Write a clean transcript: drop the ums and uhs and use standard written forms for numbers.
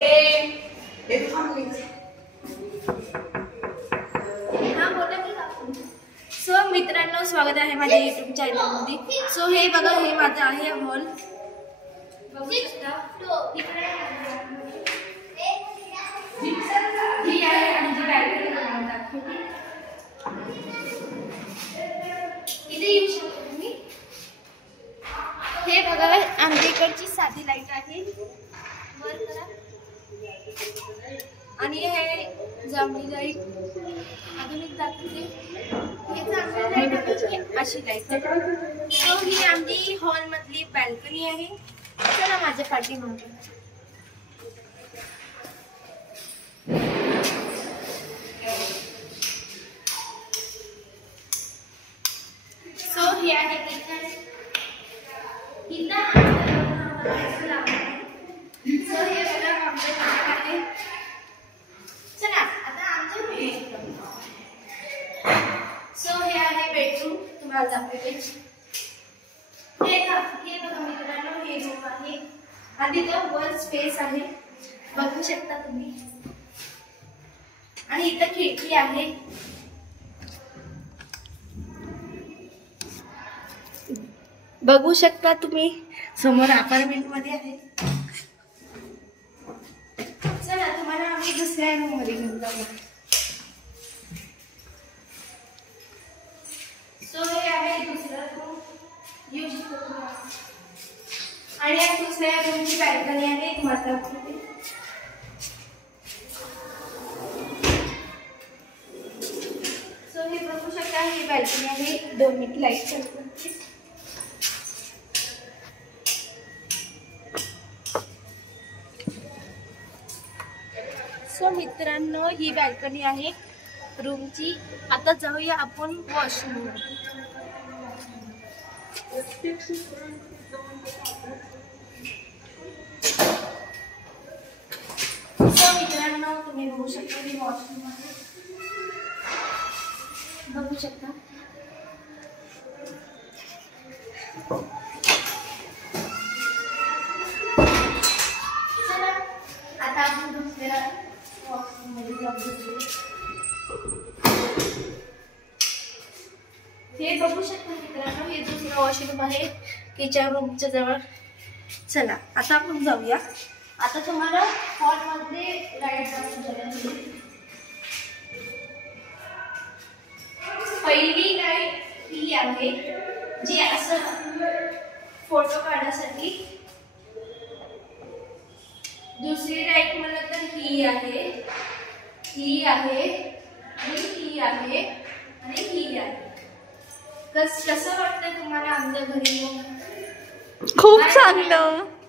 So मित्रांनो, स्वागत आहे माझ्या YouTube चॅनल मध्ये। सो हे बघा, हे माझा आहे हॉल। बघू शकता ही आहे आमची बॅलकनी बनवतात। इथे येऊ शकता तुम्ही। हे बघा, आमच्या इकडची साधी लाईट आहे, वर करा। आणि हे जांभळी लाईट अजून एक दाखवते। हे जांभळी लाईट आहे, अशी लाईट आहे। सो ही आमची हॉल मधली बॅल्कनी आहे। चला माझ्या पाठीमागे। सो ही आहे किचन। इथं सो हे बघा आमचं किचन आहे। चला आता आमचं सो हे आहे बेडरूम, तुम्हाला दाखवते। हे बघा मित्रांनो, हे रूम आहे आणि तिथं वर स्पेस आहे, बघू शकता तुम्ही। आणि इथं खिडकी आहे। बघू शकता तुम्ही, समोर अपार्टमेंट मध्ये आहे। चला तुम्हाला आम्ही दुसऱ्या रूम मध्ये घेऊन जाऊ। सो हे आहे दुसरा रूम, येऊ शकतो तुम्ही। आणि या दुसऱ्या रूमची बॅल्कनी आहे, एक माता होती। सो हे बघू शकता, ही बॅल्कनी आहे, 2 मिनिट लाईट चालते। सो मित्रांनो, ही बॅल्कनी आहे रूमची। आता जाऊया आपण वॉशरूम मध्ये। सो मित्रांनो, तुम्ही बघू शकता की वॉशरूम मध्ये बघू शकता। चला आता आपण दुसऱ्या वॉशरूम मध्ये जाऊ। हे बघू शकता मित्रांनो, हे दुसरं वॉशरूम आहे किचन रूमच्या जवळ। चला आता आपण जाऊया। आता तुम्हाला हॉल मध्ये लाईट दाखवूया। पहिली लाईट ही आहे, जी असं फोटो काढण्यासाठी। दुसरी लाईट म्हणलं तर ही आहे, ही आहे आणि ही आहे आणि ही आहे। कसं वाटतं तुम्हाला आमच्या घरी येऊन? खूप चांगलं।